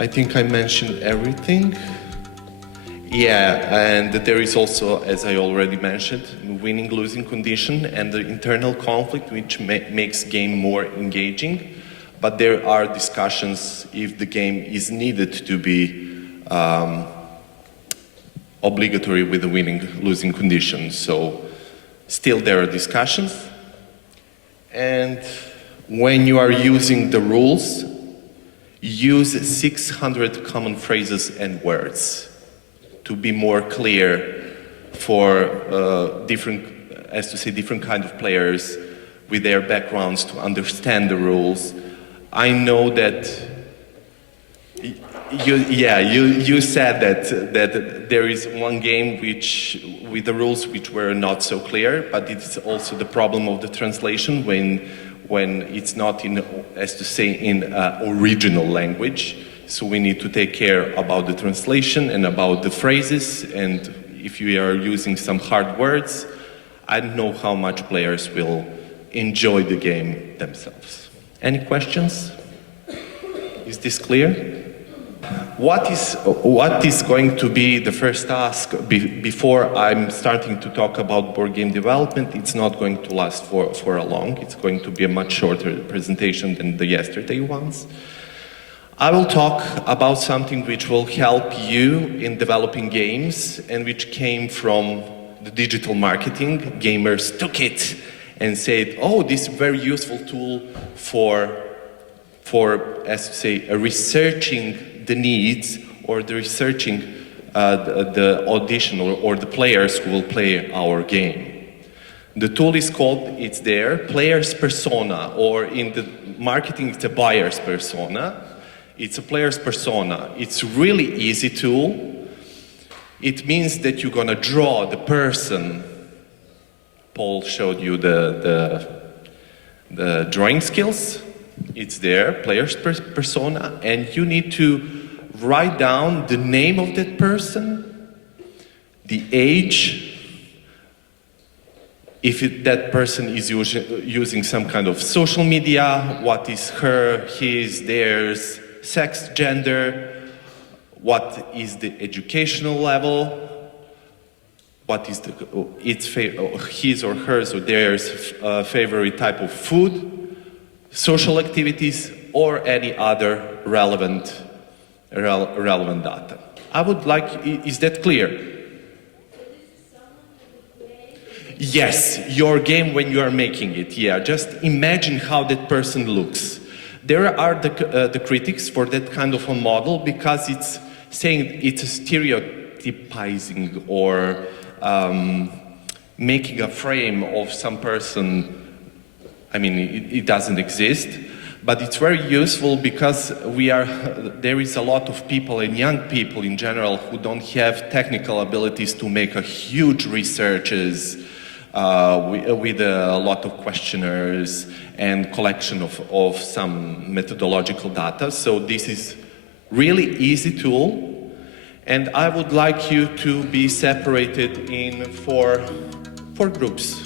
I think I mentioned everything. Yeah, and there is also, as I already mentioned, winning-losing condition and the internal conflict which makes game more engaging. But there are discussions if the game is needed to be obligatory with the winning-losing condition. So still there are discussions. And when you are using the rules, use 600 common phrases and words to be more clear for different kind of players with their backgrounds to understand the rules. I know that you said that there is one game which with the rules which were not so clear, but it's also the problem of the translation when it's not in original language. So we need to take care about the translation and about the phrases, and if you are using some hard words, I don't know how much players will enjoy the game themselves. Any questions? Is this clear? What is going to be the first task before I'm starting to talk about board game development? It's not going to last for a long. It's going to be a much shorter presentation than the yesterday ones. I will talk about something which will help you in developing games and which came from the digital marketing. Gamers took it and said, oh, this is a very useful tool for researching the needs or the researching the audition or the players who will play our game. The tool is called, it's there, player's persona, or in the marketing it's a buyer's persona. It's a player's persona. It's a really easy tool. It means that you're gonna draw the person. Paul showed you the drawing skills. It's there, player's persona, and you need to write down the name of that person, the age, if that person is using some kind of social media, what is her, his, theirs, sex, gender, what is the educational level, what is his or hers or theirs favorite type of food, social activities, or any other relevant data. I would like, is that clear? Yes, your game when you are making it, yeah. Just imagine how that person looks. There are the critics for that kind of a model because it's saying it's a stereotypizing or making a frame of some person. I mean, it doesn't exist, but it's very useful because there is a lot of people and young people in general who don't have technical abilities to make a huge researches with a lot of questionnaires and collection of some methodological data. So this is really easy tool, and I would like you to be separated in four groups.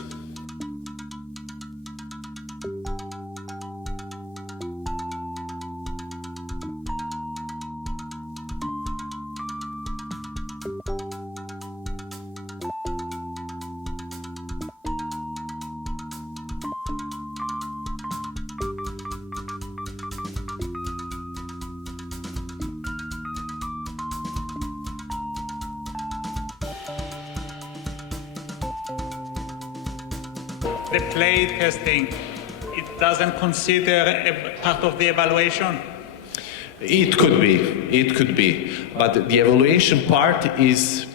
The play testing, it doesn't consider a part of the evaluation? It could be, but the evaluation part is,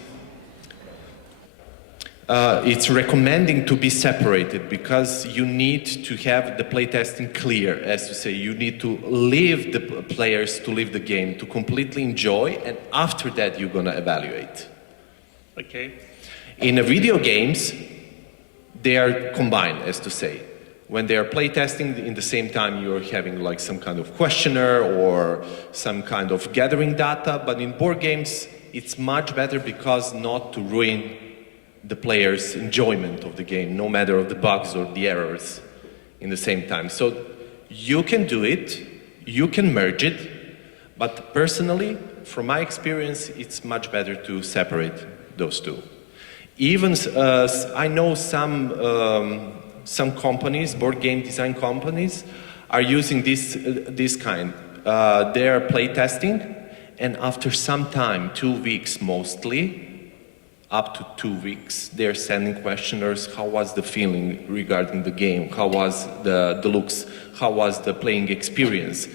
it's recommending to be separated because you need to have the playtesting clear, as to say, you need to leave the players to live the game, to completely enjoy, and after that you're gonna evaluate. Okay. In video games, they are combined, as to say. When they are playtesting, in the same time you're having like some kind of questionnaire or some kind of gathering data, but in board games, it's much better because not to ruin the player's enjoyment of the game, no matter of the bugs or the errors in the same time. So you can do it, you can merge it, But personally, from my experience, it's much better to separate those two. Even I know some companies, board game design companies, are using this kind. They are play testing, and after some time, 2 weeks mostly, up to 2 weeks, they're sending questionnaires. How was the feeling regarding the game? How was the looks? How was the playing experience?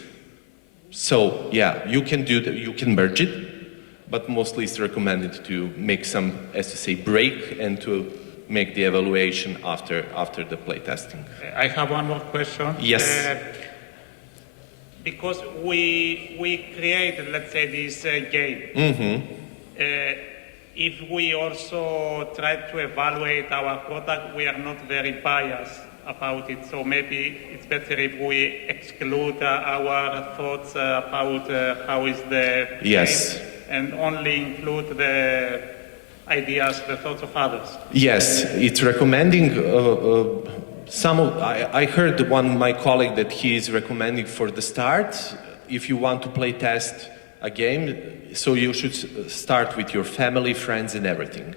So yeah, you can do that. You can merge it, but mostly it's recommended to make some, as to say, break and to make the evaluation after the play testing. I have one more question. Yes. Because we created, let's say, this game. Mm-hmm. If we also try to evaluate our product, we are not very biased about it. So maybe it's better if we exclude our thoughts about how is the Yes. game and only include the ideas, the thoughts of others. Yes, it's recommending I heard my colleague that he is recommending for the start, if you want to play test a game, so you should start with your family, friends, and everything.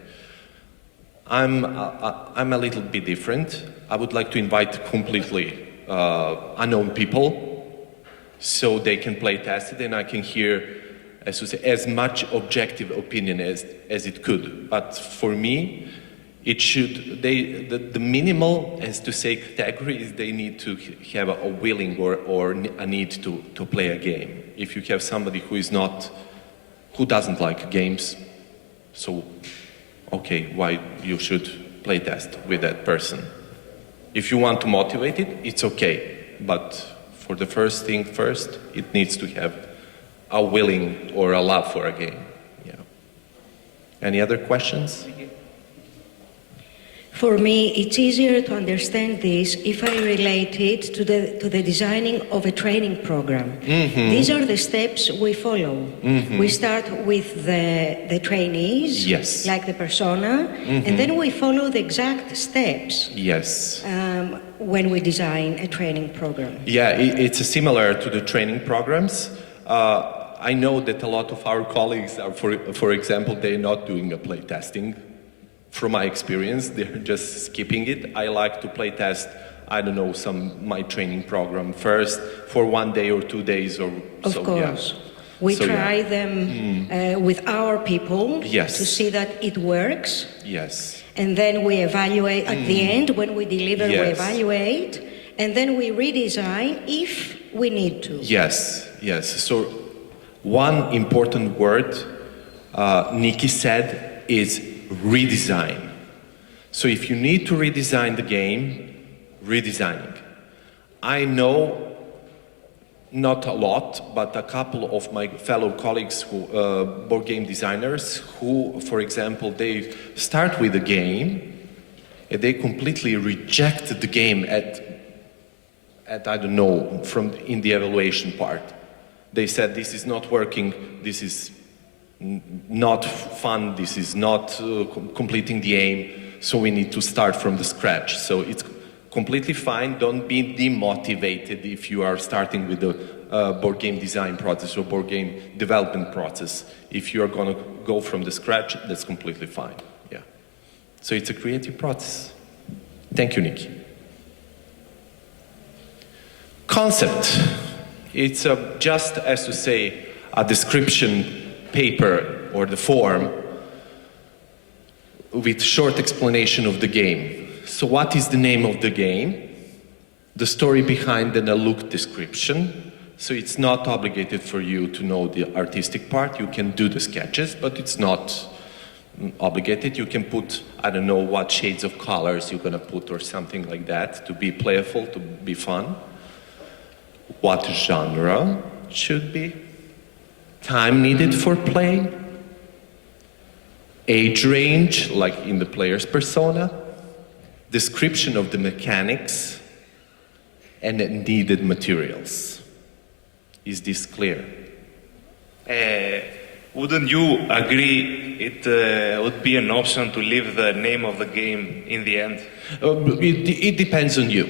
I'm a little bit different. I would like to invite completely unknown people, so they can play test it, and I can hear, as to say, as much objective opinion as it could. But for me, it should the minimal, as to say, category is they need to have a willing or a need to play a game. If you have somebody who doesn't like games, so okay, why you should play test with that person? If you want to motivate it, it's okay. But for the first thing first, it needs to have a willing or a love for a game. Yeah. Any other questions? For me, it's easier to understand this if I relate it to the designing of a training program. Mm-hmm. These are the steps we follow. Mm-hmm. We start with the trainees, Yes. like the persona, and then we follow the exact steps. Yes. When we design a training program. Yeah, it's similar to the training programs. I know that a lot of our colleagues are, for example, they're not doing a play testing. From my experience, they're just skipping it. I like to play test, I don't know, my training program first for 1 day or 2 days or so. Of course. Yeah. We So, try yeah. them with our people Yes. to see that it works. Yes. And then we evaluate at the end, when we deliver, we Yes. evaluate, and then we redesign if we need to. Yes, yes. So one important word Nikki said is redesign. So if you need to redesign the game, redesigning. I know not a lot, but a couple of my fellow colleagues who board game designers who, for example, they start with a game and they completely reject the game at I don't know, in the evaluation part. They said this is not working, this is not fun, this is not completing the aim, so we need to start from the scratch. So it's completely fine. Don't be demotivated if you are starting with the board game design process or board game development process. If you are going to go from the scratch, that's completely fine. Yeah. So it's a creative process. Thank you, Nikki. Concept. It's just, as to say, a description paper or the form with short explanation of the game. So what is the name of the game? The story behind and a look description. So it's not obligated for you to know the artistic part. You can do the sketches, but it's not obligated. You can put, I don't know what shades of colors you're gonna put or something like that to be playful, to be fun. What genre should be? Time needed for play? Age range, like in the player's persona? Description of the mechanics? And needed materials. Is this clear? Wouldn't you agree it would be an option to leave the name of the game in the end? It depends on you.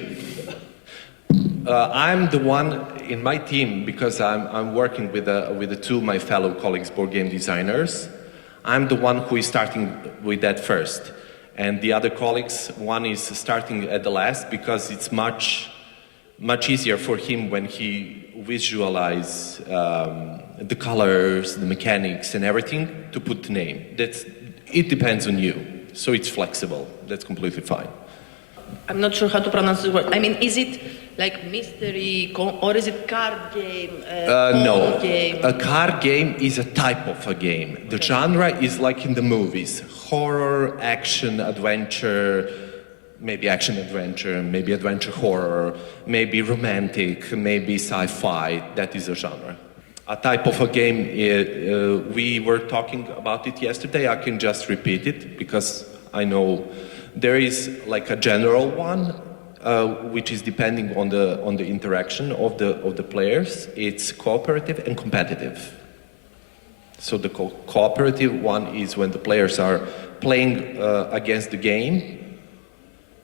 I'm the one in my team, because I'm working with the two my fellow colleagues, board game designers. I'm the one who is starting with that first. And the other colleagues, one is starting at the last, because it's much easier for him when he visualizes the colors, the mechanics, and everything to put the name. It depends on you, so it's flexible. That's completely fine. I'm not sure how to pronounce the word. I mean, is it like mystery, or is it card game? No, game? a card game is a type of a game. The genre is like in the movies: horror, action, adventure, maybe action adventure, maybe adventure horror, maybe romantic, maybe sci-fi. That is a genre. A type of a game, we were talking about it yesterday. I can just repeat it because I know there is like a general one, which is depending on the interaction of the players. It's cooperative and competitive. So the cooperative one is when the players are playing against the game.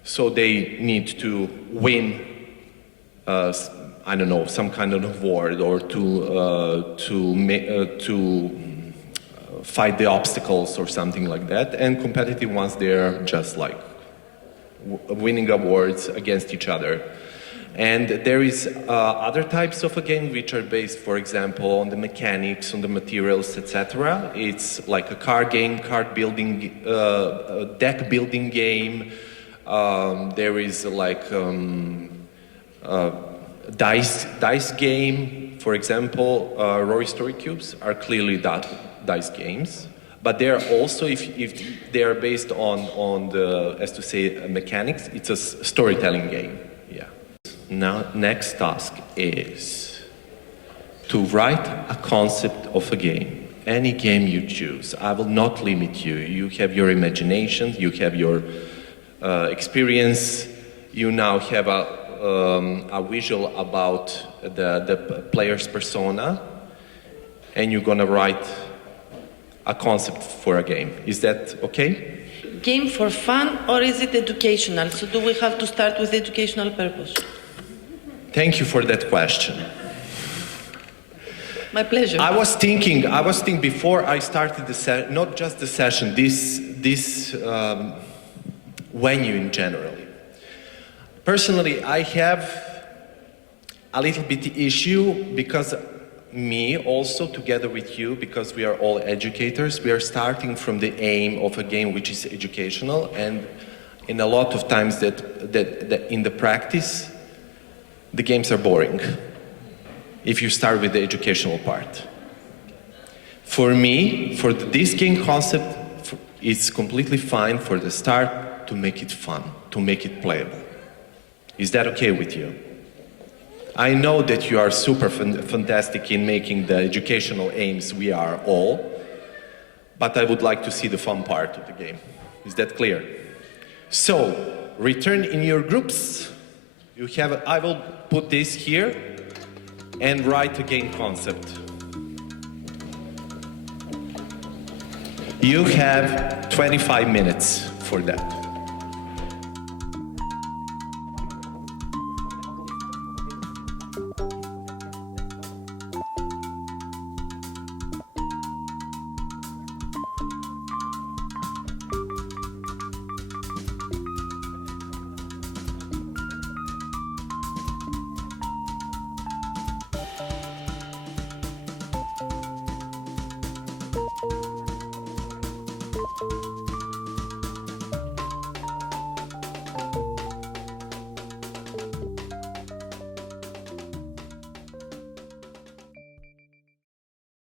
So they need to win, I don't know, some kind of award, or to fight the obstacles or something like that. And competitive ones, they're just like winning awards against each other. And there is other types of a game which are based, for example, on the mechanics, on the materials, etc. It's like a card game, card building, deck building game. There is like dice game, for example. Roy Story Cubes are clearly dice games, but they are also, if they are based on the, as to say, mechanics, it's a storytelling game. Yeah. Now, next task is to write a concept of a game. Any game you choose. I will not limit you. You have your imagination, you have your experience, you now have a visual about the player's persona, and you're gonna write a concept for a game. Is that okay? Game for fun, or is it educational? So do we have to start with educational purpose? Thank you for that question. My pleasure. I was thinking before I started not just the session, this venue in general. Personally, I have a little bit issue because me also, together with you, because we are all educators, we are starting from the aim of a game which is educational, and in a lot of times that in the practice, the games are boring if you start with the educational part. For me, for this game concept, it's completely fine for the start to make it fun, to make it playable. Is that okay with you? I know that you are super fantastic in making the educational aims, we are all, but I would like to see the fun part of the game. Is that clear? So, return in your groups. I will put this here and write a game concept. You have 25 minutes for that.